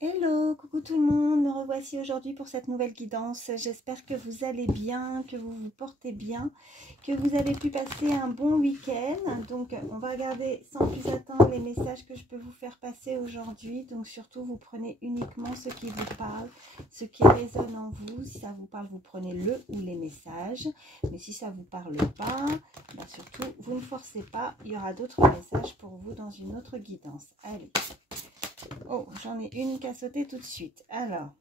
Hello, coucou tout le monde, me revoici aujourd'hui pour cette nouvelle guidance. J'espère que vous allez bien, que vous vous portez bien, que vous avez pu passer un bon week-end. Donc on va regarder sans plus attendre les messages que je peux vous faire passer aujourd'hui. Donc surtout vous prenez uniquement ce qui vous parle, ce qui résonne en vous. Si ça vous parle, vous prenez le ou les messages. Mais si ça ne vous parle pas, ben surtout vous ne forcez pas, il y aura d'autres messages pour vous dans une autre guidance. Allez. Oh, j'en ai une qui a sauté tout de suite. Alors,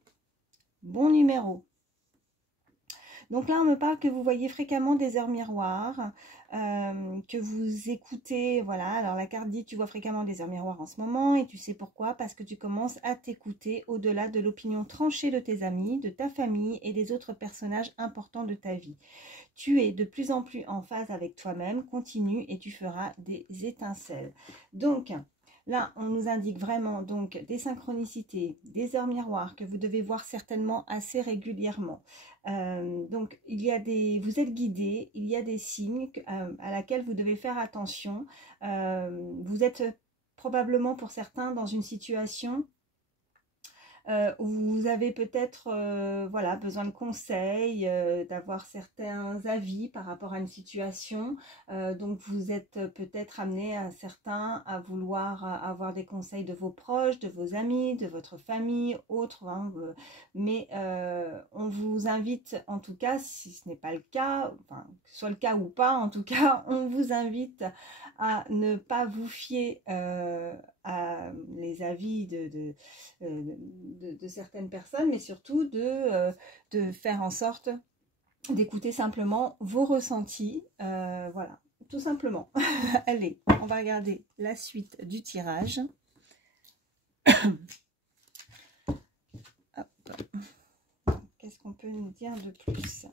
bon numéro. Donc là, on me parle que vous voyez fréquemment des heures miroirs, que vous écoutez, voilà. Alors la carte dit, tu vois fréquemment des heures miroirs en ce moment et tu sais pourquoi? Parce que tu commences à t'écouter au-delà de l'opinion tranchée de tes amis, de ta famille et des autres personnages importants de ta vie. Tu es de plus en plus en phase avec toi-même, continue et tu feras des étincelles. Donc, là, on nous indique vraiment donc des synchronicités, des heures miroirs que vous devez voir certainement assez régulièrement. Donc, vous êtes guidé, il y a des signes à laquelle vous devez faire attention. Vous êtes probablement pour certains dans une situation vous avez peut-être voilà, besoin de conseils, d'avoir certains avis par rapport à une situation. Donc vous êtes peut-être amené à certains à vouloir avoir des conseils de vos proches, de vos amis, de votre famille, autres. Hein, mais on vous invite, en tout cas, si ce n'est pas le cas, enfin, que ce soit le cas ou pas, en tout cas, on vous invite à ne pas vous fier à les avis de certaines personnes, mais surtout de faire en sorte d'écouter simplement vos ressentis. Voilà, tout simplement. Allez, on va regarder la suite du tirage. Qu'est-ce qu'on peut nous dire de plus ?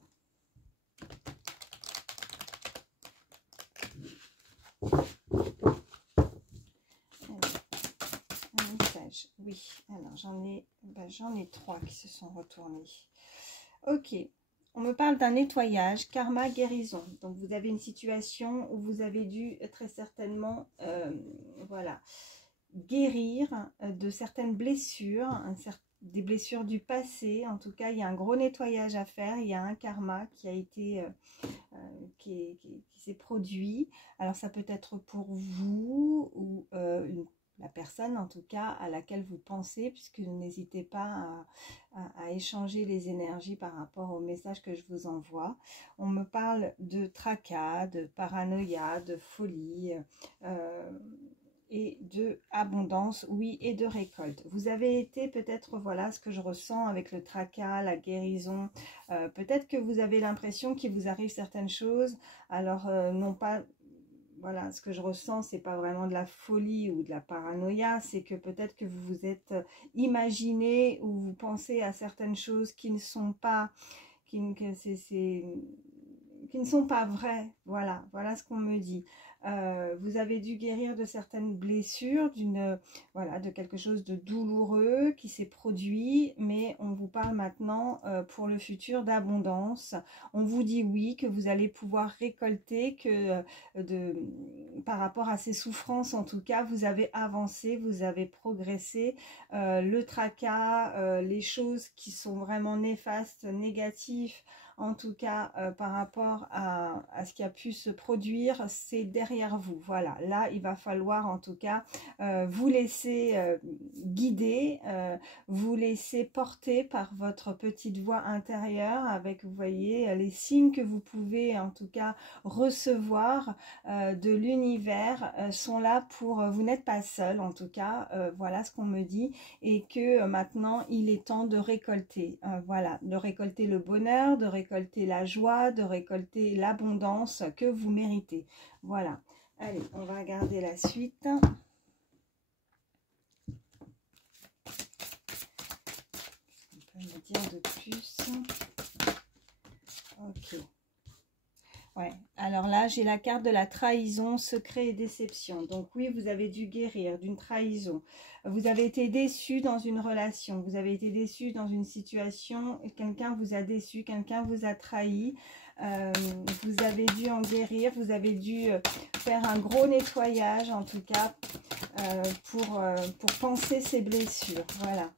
Oui, alors j'en ai trois qui se sont retournés. Ok, on me parle d'un nettoyage, karma, guérison. Donc vous avez une situation où vous avez dû très certainement voilà, guérir de certaines blessures, des blessures du passé. En tout cas, il y a un gros nettoyage à faire, il y a un karma qui a été qui s'est produit. Alors ça peut être pour vous ou la personne en tout cas à laquelle vous pensez, puisque n'hésitez pas à échanger les énergies par rapport au message que je vous envoie. On me parle de tracas, de paranoïa, de folie et de abondance, oui, et de récolte. Vous avez été peut-être, voilà ce que je ressens avec le tracas, la guérison. Peut-être que vous avez l'impression qu'il vous arrive certaines choses. Alors, non pas, voilà, ce que je ressens, c'est pas vraiment de la folie ou de la paranoïa, c'est que peut-être que vous vous êtes imaginé ou vous pensez à certaines choses qui ne sont pas, qui ne sont pas vraies. Voilà, voilà ce qu'on me dit. Vous avez dû guérir de certaines blessures, voilà, de quelque chose de douloureux qui s'est produit, mais on vous parle maintenant pour le futur d'abondance. On vous dit oui, que vous allez pouvoir récolter, que par rapport à ces souffrances, en tout cas, vous avez avancé, vous avez progressé. Le tracas, les choses qui sont vraiment néfastes, négatives, en tout cas par rapport à ce qui a pu se produire, c'est derrière vous. Voilà, là il va falloir en tout cas vous laisser guider, vous laisser porter par votre petite voix intérieure avec, vous voyez, les signes que vous pouvez en tout cas recevoir de l'univers sont là pour, vous n'êtes pas seul en tout cas, voilà ce qu'on me dit, et que maintenant il est temps de récolter, voilà, de récolter le bonheur, de récolter la joie, de récolter l'abondance que vous méritez. Voilà, allez, on va regarder la suite. On peut me dire de plus. Ok. Ouais, alors là, j'ai la carte de la trahison, secret et déception. Donc oui, vous avez dû guérir d'une trahison. Vous avez été déçu dans une relation. Vous avez été déçu dans une situation. Quelqu'un vous a déçu, quelqu'un vous a trahi. Vous avez dû en guérir, vous avez dû faire un gros nettoyage en tout cas pour panser ces blessures. Voilà.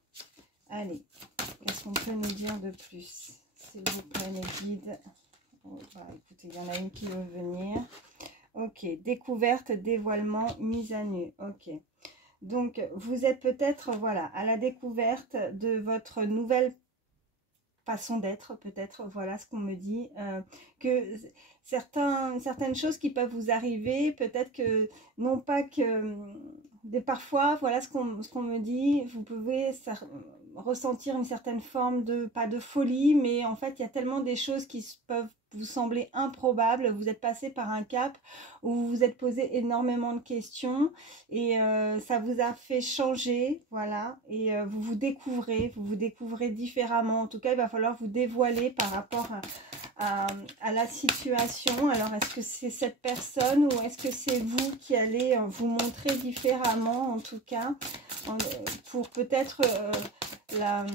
Allez, qu'est-ce qu'on peut nous dire de plus? S'il vous plaît, mes guides. Oh, bah, écoutez, il y en a une qui veut venir. Ok, découverte, dévoilement, mise à nu. Ok. Donc, vous êtes peut-être, voilà, à la découverte de votre nouvelle façon d'être, peut-être, voilà ce qu'on me dit, que certaines choses qui peuvent vous arriver, peut-être que, non pas que, parfois, voilà ce qu'on me dit, vous pouvez ressentir une certaine forme de, pas de folie, mais en fait, il y a tellement des choses qui peuvent vous sembler improbables, vous êtes passé par un cap où vous vous êtes posé énormément de questions et ça vous a fait changer, voilà, et vous vous découvrez différemment. En tout cas, il va falloir vous dévoiler par rapport à la situation. Alors, est-ce que c'est cette personne ou est-ce que c'est vous qui allez vous montrer différemment, en tout cas, pour peut-être la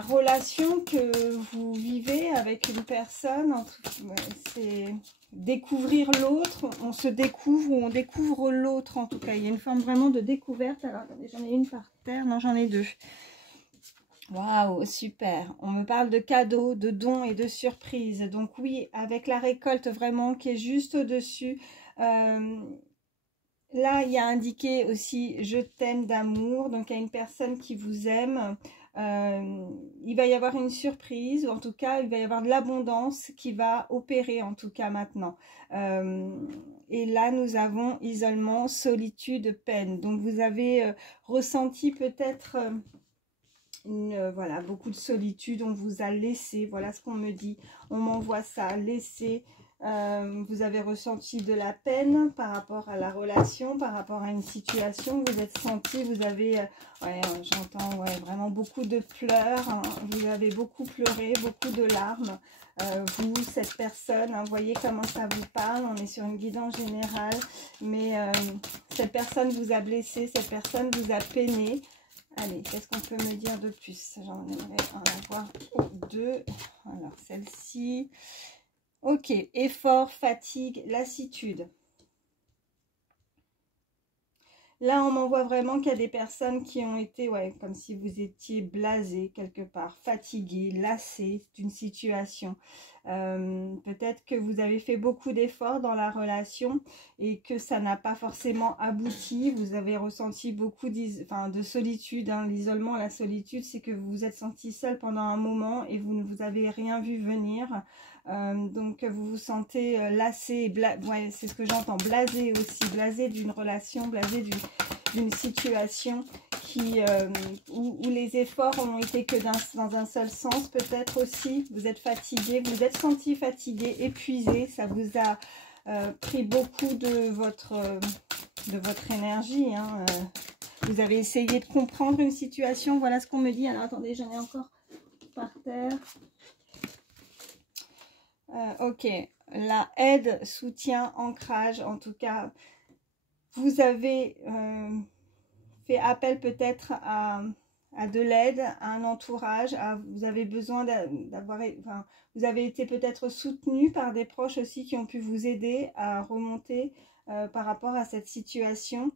relation que vous vivez avec une personne, c'est découvrir l'autre, on se découvre ou on découvre l'autre en tout cas. Il y a une forme vraiment de découverte. Alors attendez, j'en ai une par terre, non j'en ai deux. Waouh, super. On me parle de cadeaux, de dons et de surprises. Donc oui, avec la récolte vraiment qui est juste au-dessus. Là, il y a indiqué aussi « Je t'aime » d'amour. Donc, il y a une personne qui vous aime. Il va y avoir une surprise. Ou en tout cas, il va y avoir de l'abondance qui va opérer, en tout cas, maintenant. Et là, nous avons isolement, solitude, peine. Donc, vous avez ressenti peut-être... voilà, beaucoup de solitude, on vous a laissé, voilà ce qu'on me dit, on m'envoie ça, laissé, vous avez ressenti de la peine par rapport à la relation, par rapport à une situation, vous êtes senti, vous avez, ouais, j'entends ouais, vraiment beaucoup de pleurs, hein, vous avez beaucoup pleuré, beaucoup de larmes, vous, cette personne, hein, voyez comment ça vous parle, on est sur une guidance générale, mais cette personne vous a blessé, cette personne vous a peiné. Allez, qu'est-ce qu'on peut me dire de plus? J'en aimerais en avoir deux. Alors, celle-ci. Ok, effort, fatigue, lassitude. Là, on m'envoie vraiment qu'il y a des personnes qui ont été, ouais, comme si vous étiez blasé quelque part, fatigué, lassé d'une situation. Peut-être que vous avez fait beaucoup d'efforts dans la relation et que ça n'a pas forcément abouti. Vous avez ressenti beaucoup de solitude. Hein. L'isolement, la solitude, c'est que vous vous êtes senti seul pendant un moment et vous ne vous avez rien vu venir. Donc vous vous sentez lassé, ouais, c'est ce que j'entends, blasé aussi, blasé d'une relation, blasé d'une situation qui, où les efforts ont été que dans un seul sens, peut-être aussi, vous êtes fatigué, vous êtes senti fatigué, épuisé, ça vous a pris beaucoup de votre énergie, hein, vous avez essayé de comprendre une situation, voilà ce qu'on me dit, alors attendez, j'en ai encore par terre. Ok, la aide, soutien, ancrage, en tout cas, vous avez fait appel peut-être à de l'aide, à un entourage, vous avez besoin d'avoir, enfin, vous avez été peut-être soutenu par des proches aussi qui ont pu vous aider à remonter par rapport à cette situation.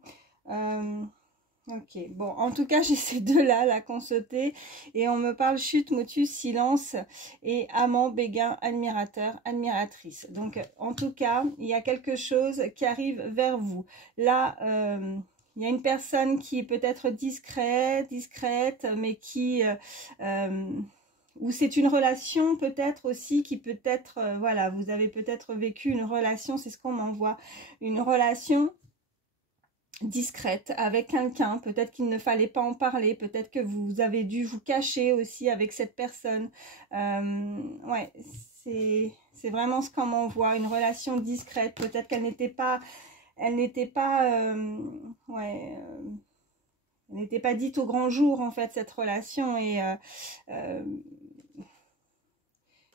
Ok, bon, en tout cas, j'ai ces deux-là, la consulter, et on me parle chute, motus, silence, et amant, béguin, admirateur, admiratrice. Donc, en tout cas, il y a quelque chose qui arrive vers vous. Là, il y a une personne qui est peut-être discrète, mais qui... ou c'est une relation peut-être aussi qui peut-être... voilà, vous avez peut-être vécu une relation, c'est ce qu'on m'envoie, une relation... discrète avec quelqu'un, peut-être qu'il ne fallait pas en parler, peut-être que vous avez dû vous cacher aussi avec cette personne. Ouais, c'est vraiment ce qu'on m'envoie, une relation discrète, peut-être qu'elle n'était pas, ouais, elle n'était pas dite au grand jour en fait cette relation et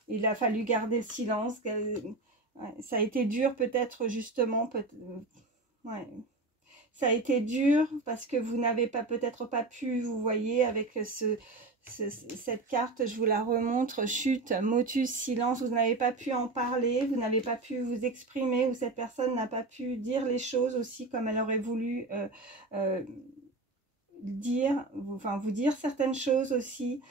il a fallu garder le silence. Ouais, ça a été dur peut-être justement, ouais. ça a été dur parce que vous n'avez pas peut-être pas pu, vous voyez, avec cette carte, je vous la remontre, chute, motus, silence, vous n'avez pas pu en parler, vous n'avez pas pu vous exprimer, ou cette personne n'a pas pu dire les choses aussi comme elle aurait voulu dire, vous dire certaines choses aussi.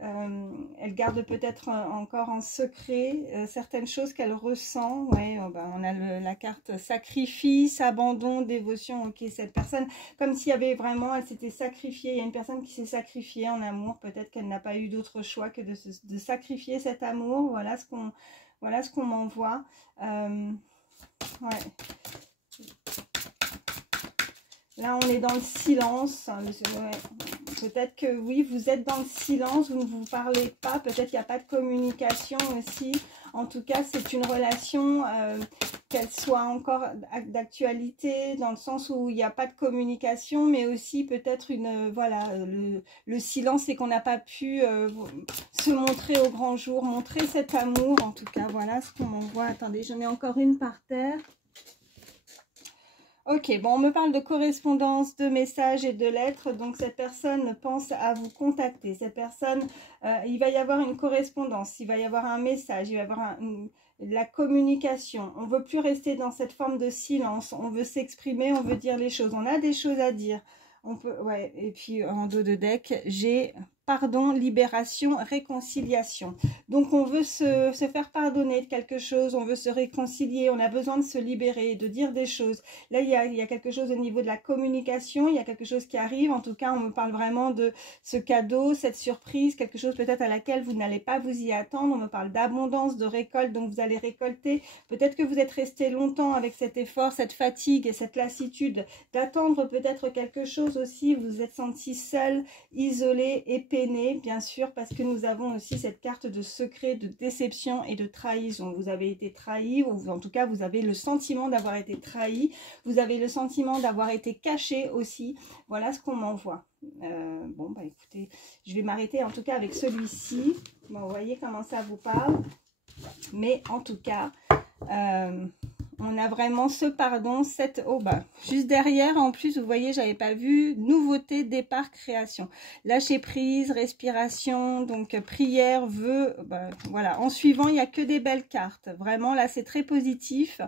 Elle garde peut-être encore en secret certaines choses qu'elle ressent. Ouais, on a la carte sacrifice, abandon, dévotion. Ok, cette personne, comme s'il y avait vraiment, elle s'était sacrifiée. Il y a une personne qui s'est sacrifiée en amour. Peut-être qu'elle n'a pas eu d'autre choix que de sacrifier cet amour. Voilà ce qu'on m'envoie. Ouais. Là, on est dans le silence. Ouais. Peut-être que oui, vous êtes dans le silence, vous ne vous parlez pas. Peut-être qu'il n'y a pas de communication aussi. En tout cas, c'est une relation, qu'elle soit encore d'actualité, dans le sens où il n'y a pas de communication, mais aussi peut-être voilà, le silence, c'est qu'on n'a pas pu se montrer au grand jour, montrer cet amour. En tout cas, voilà ce qu'on m'envoie. Attendez, j'en ai encore une par terre. Ok, bon, on me parle de correspondance, de messages et de lettres. Donc, cette personne pense à vous contacter. Cette personne, il va y avoir une correspondance, il va y avoir un message, il va y avoir la communication. On ne veut plus rester dans cette forme de silence. On veut s'exprimer, on veut dire les choses. On a des choses à dire. On peut, ouais, et puis en dos de deck, j'ai pardon, libération, réconciliation. Donc on veut se faire pardonner de quelque chose, on veut se réconcilier, on a besoin de se libérer, de dire des choses. Là, il y a quelque chose au niveau de la communication, il y a quelque chose qui arrive. En tout cas, on me parle vraiment de ce cadeau, cette surprise, quelque chose peut-être à laquelle vous n'allez pas vous y attendre. On me parle d'abondance, de récolte, donc vous allez récolter. Peut-être que vous êtes resté longtemps avec cet effort, cette fatigue et cette lassitude d'attendre peut-être quelque chose aussi. Vous vous êtes senti seul, isolé et peiné, bien sûr, parce que nous avons aussi cette carte de secret, de déception et de trahison. Vous avez été trahi, ou en tout cas vous avez le sentiment d'avoir été trahi, vous avez le sentiment d'avoir été caché aussi. Voilà ce qu'on m'envoie. Bon, bah écoutez, je vais m'arrêter en tout cas avec celui-ci. Bon, vous voyez comment ça vous parle. Mais en tout cas, on a vraiment ce pardon, cette... Oh bah, juste derrière, en plus, vous voyez, j'avais pas vu, nouveauté, départ, création. Lâcher prise, respiration, donc prière, vœu, bah, voilà. En suivant, il n'y a que des belles cartes. Vraiment, là, c'est très positif.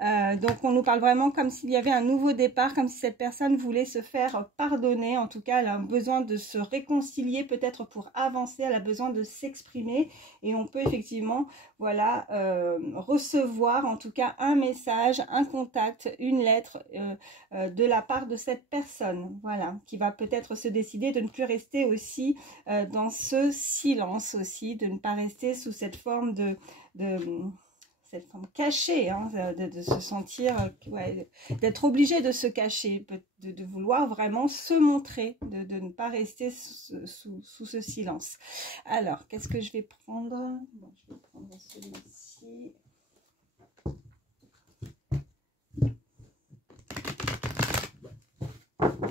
Donc, on nous parle vraiment comme s'il y avait un nouveau départ, comme si cette personne voulait se faire pardonner. En tout cas, elle a besoin de se réconcilier, peut-être pour avancer, elle a besoin de s'exprimer. Et on peut effectivement, voilà, recevoir, en tout cas, un message, un contact, une lettre de la part de cette personne, voilà, qui va peut-être se décider de ne plus rester aussi dans ce silence aussi, de ne pas rester sous cette forme cette forme cachée, hein, de se sentir, ouais, d'être obligé de se cacher, de vouloir vraiment se montrer, de ne pas rester sous ce silence. Alors, qu'est-ce que je vais prendre? Bon, je vais prendre celui-ci.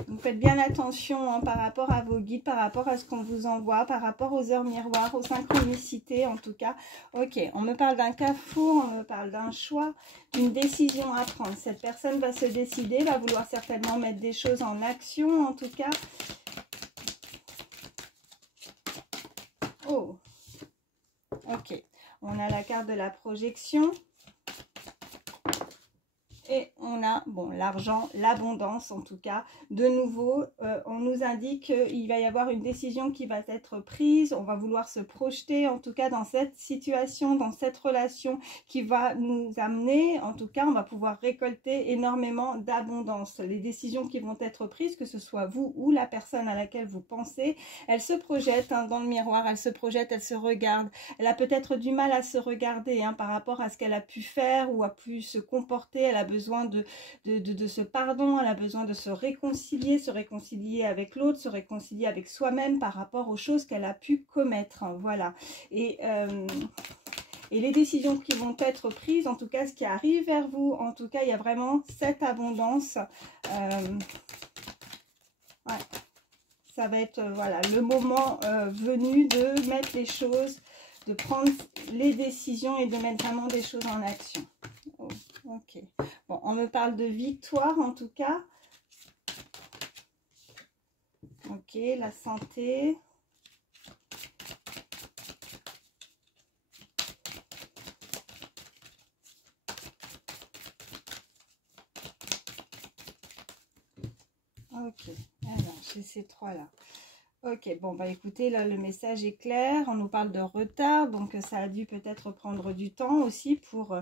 Vous faites bien attention hein, par rapport à vos guides, par rapport à ce qu'on vous envoie, par rapport aux heures miroirs, aux synchronicités en tout cas. Ok, on me parle d'un carrefour, on me parle d'un choix, d'une décision à prendre. Cette personne va se décider, va vouloir certainement mettre des choses en action en tout cas. Oh, ok, on a la carte de la projection. Et on a, bon, l'argent, l'abondance en tout cas. De nouveau, on nous indique qu'il va y avoir une décision qui va être prise. On va vouloir se projeter en tout cas dans cette situation, dans cette relation qui va nous amener. En tout cas, on va pouvoir récolter énormément d'abondance. Les décisions qui vont être prises, que ce soit vous ou la personne à laquelle vous pensez, elle se projette hein, dans le miroir, elle se projette, elle se regarde. Elle a peut-être du mal à se regarder hein, par rapport à ce qu'elle a pu faire ou a pu se comporter. Elle a besoin de ce pardon, elle a besoin de se réconcilier avec l'autre, se réconcilier avec soi-même par rapport aux choses qu'elle a pu commettre. Voilà. Et les décisions qui vont être prises, en tout cas ce qui arrive vers vous, en tout cas il y a vraiment cette abondance. Ouais. Ça va être voilà, le moment venu de mettre les choses, de prendre les décisions et de mettre vraiment des choses en action. Oh, ok. Bon, on me parle de victoire en tout cas. Ok, la santé. Ok, alors j'ai ces trois-là. Ok, bon, bah écoutez, là le message est clair, on nous parle de retard, donc ça a dû peut-être prendre du temps aussi pour,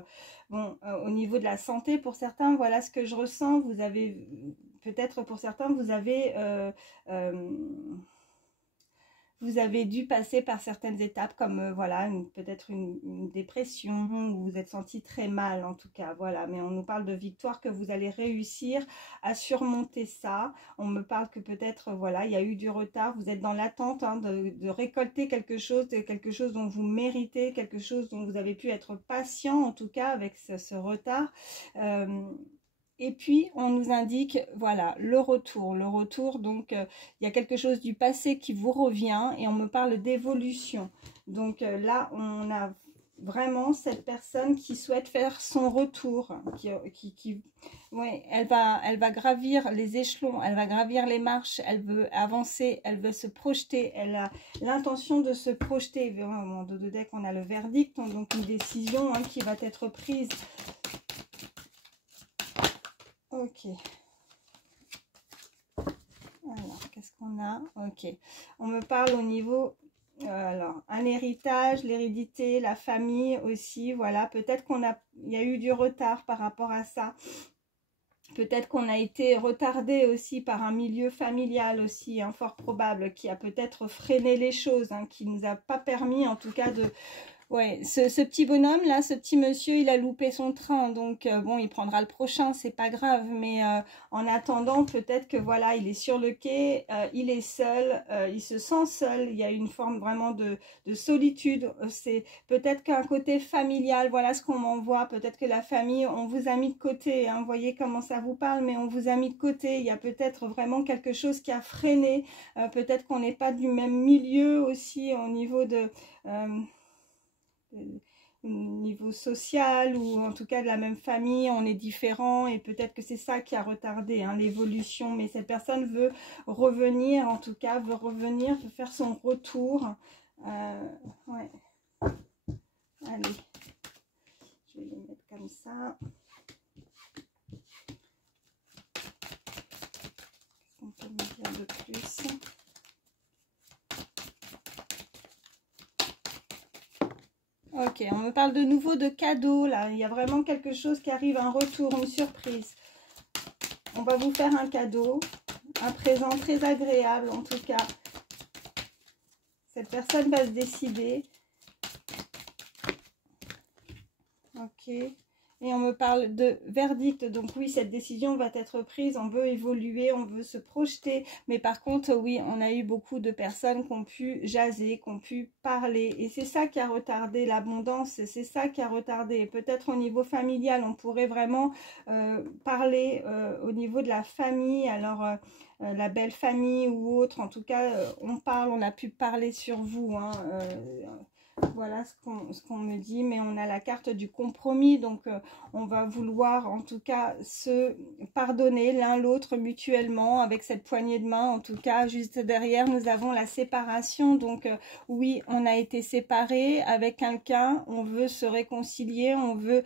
bon, au niveau de la santé, pour certains, voilà ce que je ressens, vous avez, peut-être pour certains, vous avez dû passer par certaines étapes comme voilà, peut-être une dépression, ou vous êtes senti très mal en tout cas, voilà. Mais on nous parle de victoire, que vous allez réussir à surmonter ça. On me parle que peut-être, voilà, il y a eu du retard, vous êtes dans l'attente hein, de récolter quelque chose dont vous méritez, quelque chose dont vous avez pu être patient en tout cas avec ce retard. Et puis, on nous indique, voilà, le retour, donc, il y a quelque chose du passé qui vous revient et on me parle d'évolution. Donc, là, on a vraiment cette personne qui souhaite faire son retour, ouais, elle va gravir les échelons, elle va gravir les marches, elle veut avancer, elle veut se projeter, elle a l'intention de se projeter. Au moment de deck, on a le verdict, donc une décision hein, qui va être prise. Ok. Alors, qu'est-ce qu'on a? Ok. On me parle au niveau... alors, un héritage, l'hérédité, la famille aussi, voilà. Peut-être il y a eu du retard par rapport à ça. Peut-être qu'on a été retardé aussi par un milieu familial aussi, hein, fort probable, qui a peut-être freiné les choses, hein, qui ne nous a pas permis en tout cas de... Ouais, ce petit bonhomme là, ce petit monsieur, il a loupé son train, donc bon, il prendra le prochain, c'est pas grave, mais en attendant, peut-être que voilà, il est sur le quai, il est seul, il se sent seul, il y a une forme vraiment de solitude, c'est peut-être qu'un côté familial, voilà ce qu'on m'envoie, peut-être que la famille, on vous a mis de côté, hein, vous voyez comment ça vous parle, mais on vous a mis de côté, il y a peut-être vraiment quelque chose qui a freiné, peut-être qu'on n'est pas du même milieu aussi au niveau de... niveau social ou en tout cas de la même famille, on est différent et peut-être que c'est ça qui a retardé hein, l'évolution, mais cette personne veut revenir, en tout cas veut revenir, veut faire son retour. Ouais. Allez, je vais les mettre comme ça. Qu'est-ce qu'on peut me dire de plus? Ok, on me parle de nouveau de cadeaux, là. Il y a vraiment quelque chose qui arrive, un retour, une surprise. On va vous faire un cadeau, un présent très agréable, en tout cas. Cette personne va se décider. Ok. Et on me parle de verdict. Donc oui, cette décision va être prise. On veut évoluer, on veut se projeter. Mais par contre, oui, on a eu beaucoup de personnes qui ont pu jaser, qui ont pu parler. Et c'est ça qui a retardé l'abondance. C'est ça qui a retardé. Peut-être au niveau familial, on pourrait vraiment parler au niveau de la famille. Alors... la belle famille ou autre, en tout cas, on a pu parler sur vous, hein, voilà ce qu'on me dit, mais on a la carte du compromis, donc on va vouloir en tout cas se pardonner l'un l'autre mutuellement avec cette poignée de main. En tout cas, juste derrière, nous avons la séparation, donc oui, on a été séparés avec quelqu'un, on veut se réconcilier, on veut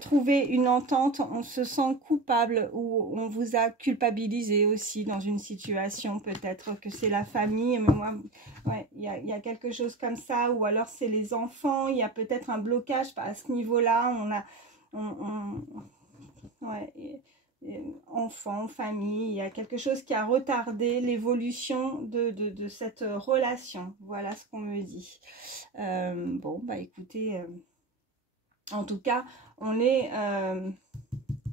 trouver une entente, on se sent coupable ou on vous a culpabilisé aussi dans une situation, peut-être que c'est la famille, mais moi... Ouais, il y a quelque chose comme ça, ou alors c'est les enfants, il y a peut-être un blocage à ce niveau-là, ouais, enfants, famille, il y a quelque chose qui a retardé l'évolution de cette relation, voilà ce qu'on me dit. Bon, bah écoutez, en tout cas, on est...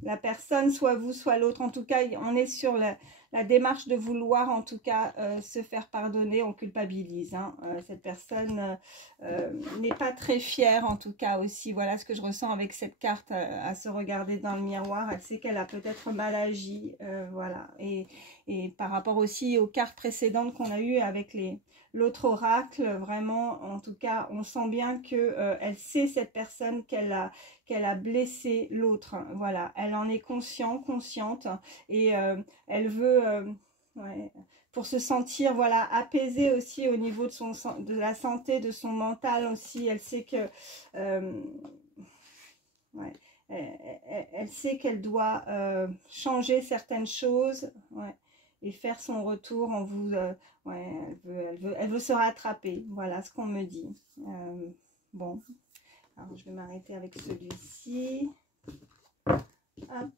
la personne, soit vous, soit l'autre, en tout cas, on est sur la démarche de vouloir, en tout cas, se faire pardonner, on culpabilise. Hein. Cette personne n'est pas très fière, en tout cas, aussi. Voilà ce que je ressens avec cette carte, à se regarder dans le miroir. Elle sait qu'elle a peut-être mal agi, voilà. Et par rapport aussi aux cartes précédentes qu'on a eues avec l'autre oracle, vraiment, en tout cas, on sent bien que elle sait, cette personne, qu'elle a blessé l'autre. Voilà, elle en est consciente, et elle veut ouais, pour se sentir, voilà, apaisée aussi au niveau de la santé, de son mental aussi. Elle sait que... ouais, elle sait qu'elle doit changer certaines choses, ouais, et faire son retour en vous... ouais, elle veut se rattraper, voilà ce qu'on me dit. Bon, alors je vais m'arrêter avec celui-ci. Hop.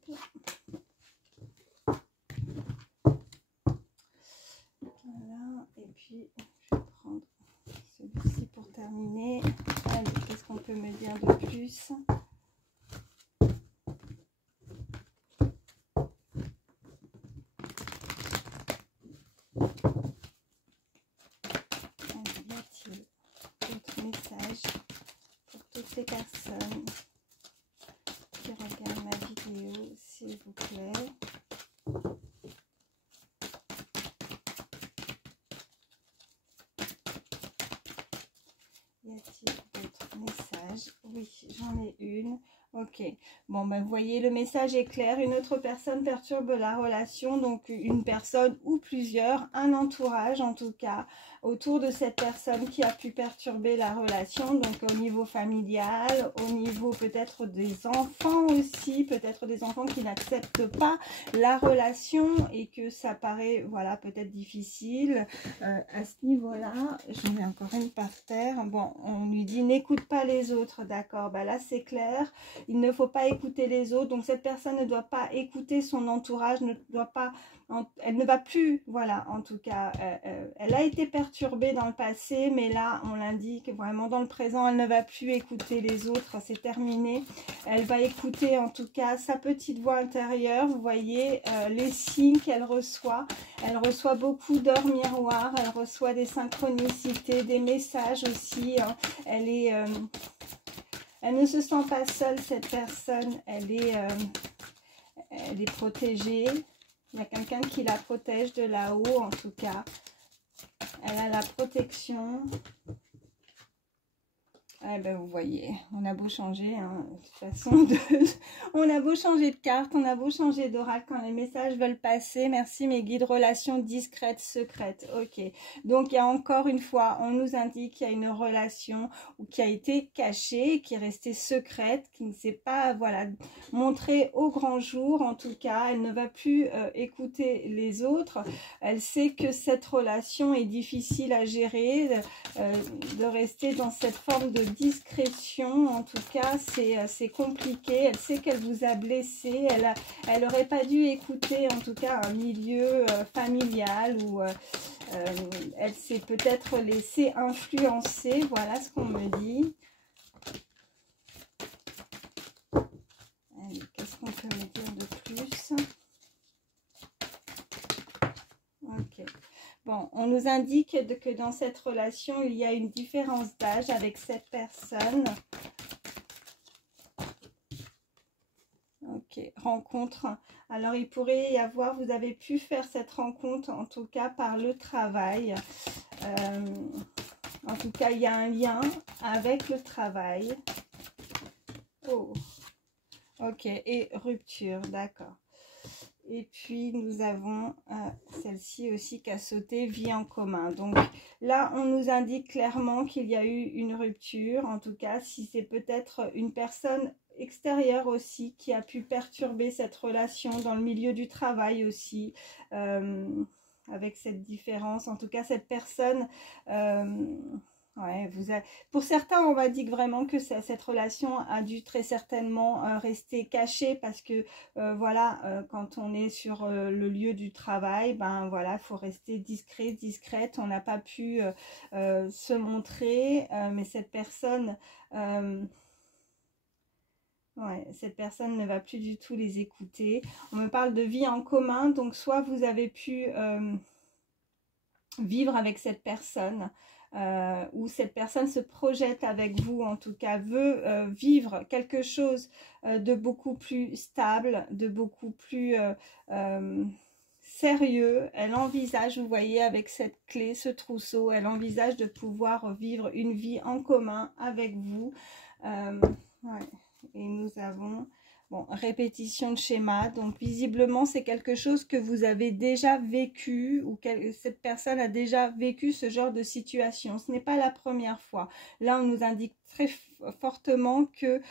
Voilà, et puis je vais prendre celui-ci pour terminer. Allez, qu'est-ce qu'on peut me dire de plus? Y a-t-il d'autres messages pour toutes les personnes qui regardent ma vidéo, s'il vous plaît? Y a-t-il d'autres messages? Oui, j'en ai une. Ok, bon ben vous voyez, le message est clair. Une autre personne perturbe la relation, donc une personne ou plusieurs, un entourage en tout cas, autour de cette personne qui a pu perturber la relation, donc au niveau familial, au niveau peut-être des enfants aussi, peut-être des enfants qui n'acceptent pas la relation et que ça paraît, voilà, peut-être difficile à ce niveau-là. Je mets encore une par terre. Bon, on lui dit n'écoute pas les autres, d'accord, ben là c'est clair. Il ne faut pas écouter les autres. Donc, cette personne ne doit pas écouter son entourage, ne doit pas, elle ne va plus, voilà, en tout cas. Elle a été perturbée dans le passé, mais là, on l'indique vraiment dans le présent, elle ne va plus écouter les autres. C'est terminé. Elle va écouter, en tout cas, sa petite voix intérieure. Vous voyez les signes qu'elle reçoit. Elle reçoit beaucoup d'heures miroirs. Elle reçoit des synchronicités, des messages aussi. Hein. Elle ne se sent pas seule, cette personne. Elle est protégée. Il y a quelqu'un qui la protège de là-haut, en tout cas. Elle a la protection. Eh ben, vous voyez, on a beau changer, hein, de toute façon, on a beau changer de carte, on a beau changer d'oracle quand les messages veulent passer. Merci mes guides, relations discrètes, secrètes. Ok, donc il y a encore une fois, on nous indique qu'il y a une relation qui a été cachée, qui est restée secrète, qui ne s'est pas, voilà, montrée au grand jour. En tout cas, elle ne va plus écouter les autres. Elle sait que cette relation est difficile à gérer, de rester dans cette forme de discrétion. En tout cas, c'est compliqué. Elle sait qu'elle vous a blessé. Elle n'aurait pas dû écouter, en tout cas, un milieu familial où elle s'est peut-être laissée influencer. Voilà ce qu'on me dit. Qu'est-ce qu'on peut me dire de plus? Ok. Bon, on nous indique que dans cette relation, il y a une différence d'âge avec cette personne. Ok, rencontre. Alors, il pourrait y avoir, vous avez pu faire cette rencontre, en tout cas par le travail. En tout cas, il y a un lien avec le travail. Oh, ok, et rupture, d'accord. Et puis, nous avons celle-ci aussi qui a sauté, vie en commun. Donc, là, on nous indique clairement qu'il y a eu une rupture. En tout cas, si c'est peut-être une personne extérieure aussi qui a pu perturber cette relation dans le milieu du travail aussi, avec cette différence. En tout cas, cette personne... ouais, pour certains, on va dire vraiment que cette relation a dû très certainement rester cachée parce que voilà, quand on est sur le lieu du travail, ben voilà, il faut rester discret, discrète. On n'a pas pu se montrer, mais cette personne, ouais, cette personne ne va plus du tout les écouter. On me parle de vie en commun, donc soit vous avez pu vivre avec cette personne. Où cette personne se projette avec vous, en tout cas veut vivre quelque chose de beaucoup plus stable, de beaucoup plus sérieux. Elle envisage, vous voyez, avec cette clé, ce trousseau, elle envisage de pouvoir vivre une vie en commun avec vous. Ouais. Et nous avons Bon, répétition de schéma. Donc, visiblement, c'est quelque chose que vous avez déjà vécu ou que cette personne a déjà vécu ce genre de situation. Ce n'est pas la première fois. Là, on nous indique très fortement que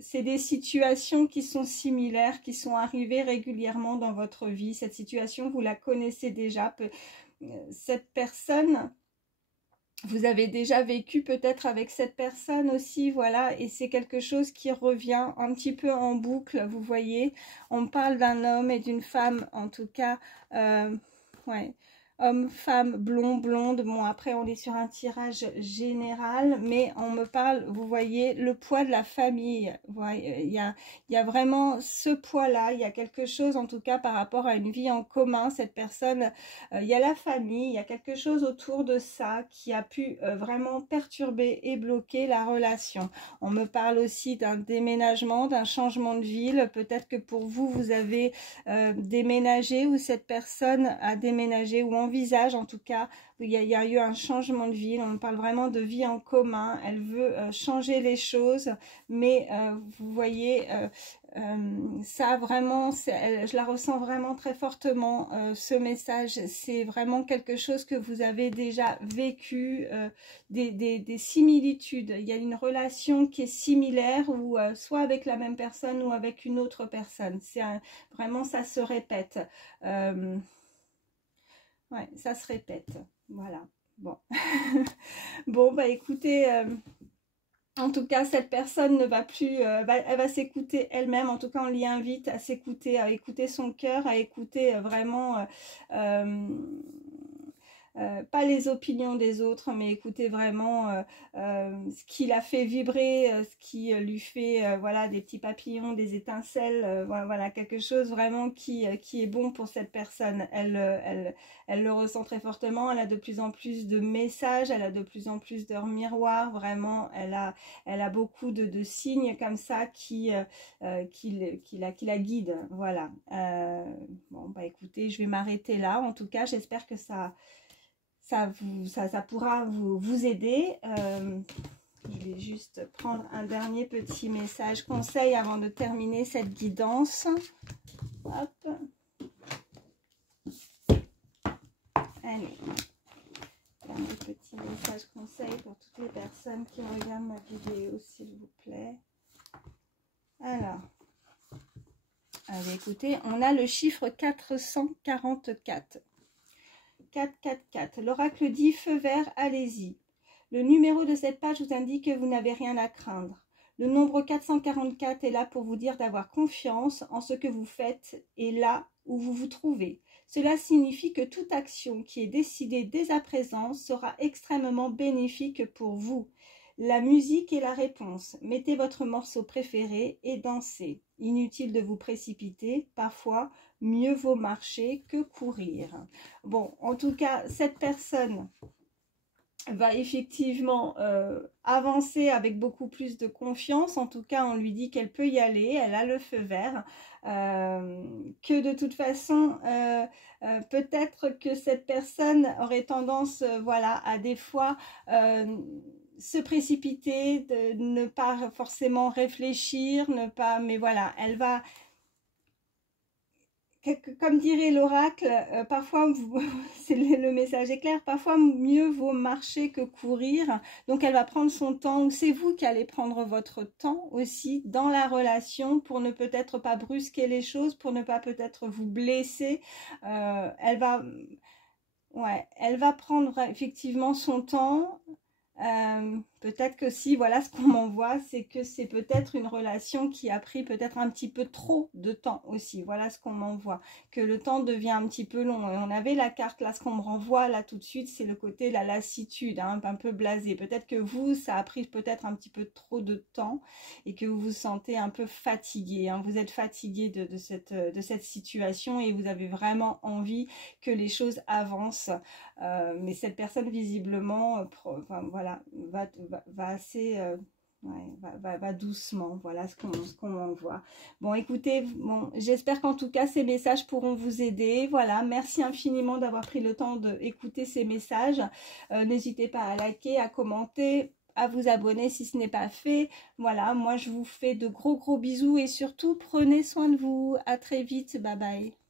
c'est des situations qui sont similaires, qui sont arrivées régulièrement dans votre vie. Cette situation, vous la connaissez déjà. Cette personne... Vous avez déjà vécu peut-être avec cette personne aussi, voilà, et c'est quelque chose qui revient un petit peu en boucle, vous voyez. On parle d'un homme et d'une femme, en tout cas, ouais. Homme, femme, blond, blonde. Bon, après, on est sur un tirage général, mais on me parle, vous voyez, le poids de la famille. Vous voyez, il y a vraiment ce poids-là. Il y a quelque chose, en tout cas, par rapport à une vie en commun. Cette personne, il y a la famille, il y a quelque chose autour de ça qui a pu vraiment perturber et bloquer la relation. On me parle aussi d'un déménagement, d'un changement de ville. Peut-être que pour vous, vous avez déménagé ou cette personne a déménagé ou envisage en tout cas, il y a eu un changement de vie, on parle vraiment de vie en commun, elle veut changer les choses, mais vous voyez, ça vraiment, je la ressens vraiment très fortement, ce message, c'est vraiment quelque chose que vous avez déjà vécu, des similitudes, il y a une relation qui est similaire, ou soit avec la même personne ou avec une autre personne, c'est vraiment ça se répète. Ouais, ça se répète. Voilà. Bon. Bon, bah écoutez, en tout cas, cette personne ne va plus, elle va s'écouter elle-même. En tout cas, on l'y invite à s'écouter, à écouter son cœur, à écouter vraiment... pas les opinions des autres, mais écouter vraiment ce qui la fait vibrer, ce qui lui fait voilà, des petits papillons, des étincelles, voilà, quelque chose vraiment qui est bon pour cette personne. Elle le ressent très fortement, elle a de plus en plus de messages, elle a de plus en plus de miroirs, vraiment, elle a beaucoup de signes comme ça qui la guident, voilà. Bon, bah écoutez, je vais m'arrêter là. En tout cas, j'espère que ça pourra vous aider. Je vais juste prendre un dernier petit message conseil avant de terminer cette guidance. Hop. Allez. Dernier petit message conseil pour toutes les personnes qui regardent ma vidéo, s'il vous plaît. Alors. Allez, écoutez, on a le chiffre 444. 444. L'oracle dit feu vert, allez-y. Le numéro de cette page vous indique que vous n'avez rien à craindre. Le nombre 444 est là pour vous dire d'avoir confiance en ce que vous faites et là où vous vous trouvez. Cela signifie que toute action qui est décidée dès à présent sera extrêmement bénéfique pour vous. La musique est la réponse. Mettez votre morceau préféré et dansez. Inutile de vous précipiter, parfois mieux vaut marcher que courir. Bon, en tout cas, cette personne va effectivement avancer avec beaucoup plus de confiance. En tout cas, on lui dit qu'elle peut y aller, elle a le feu vert. Que de toute façon, peut-être que cette personne aurait tendance, voilà, à des fois... se précipiter, de ne pas forcément réfléchir, ne pas, mais voilà, elle va, comme dirait l'oracle, parfois, c'est le message est clair, parfois mieux vaut marcher que courir, donc elle va prendre son temps, ou c'est vous qui allez prendre votre temps aussi dans la relation pour ne peut-être pas brusquer les choses, pour ne pas peut-être vous blesser, elle va prendre effectivement son temps. Peut-être que si, voilà, ce qu'on m'envoie, c'est que c'est peut-être une relation qui a pris peut-être un petit peu trop de temps aussi. Voilà ce qu'on m'envoie, que le temps devient un petit peu long. Et on avait la carte là, ce qu'on me renvoie là tout de suite, c'est le côté la lassitude, hein, un peu blasé. Peut-être que vous, ça a pris peut-être un petit peu trop de temps et que vous vous sentez un peu fatigué. Hein. Vous êtes fatigué de cette situation et vous avez vraiment envie que les choses avancent. Mais cette personne visiblement, voilà, va assez, va doucement, voilà ce qu'on m'envoie. Bon, écoutez, bon, j'espère qu'en tout cas ces messages pourront vous aider. Voilà, merci infiniment d'avoir pris le temps d'écouter ces messages. N'hésitez pas à liker, à commenter, à vous abonner si ce n'est pas fait. Voilà, moi je vous fais de gros bisous et surtout prenez soin de vous. À très vite, bye bye.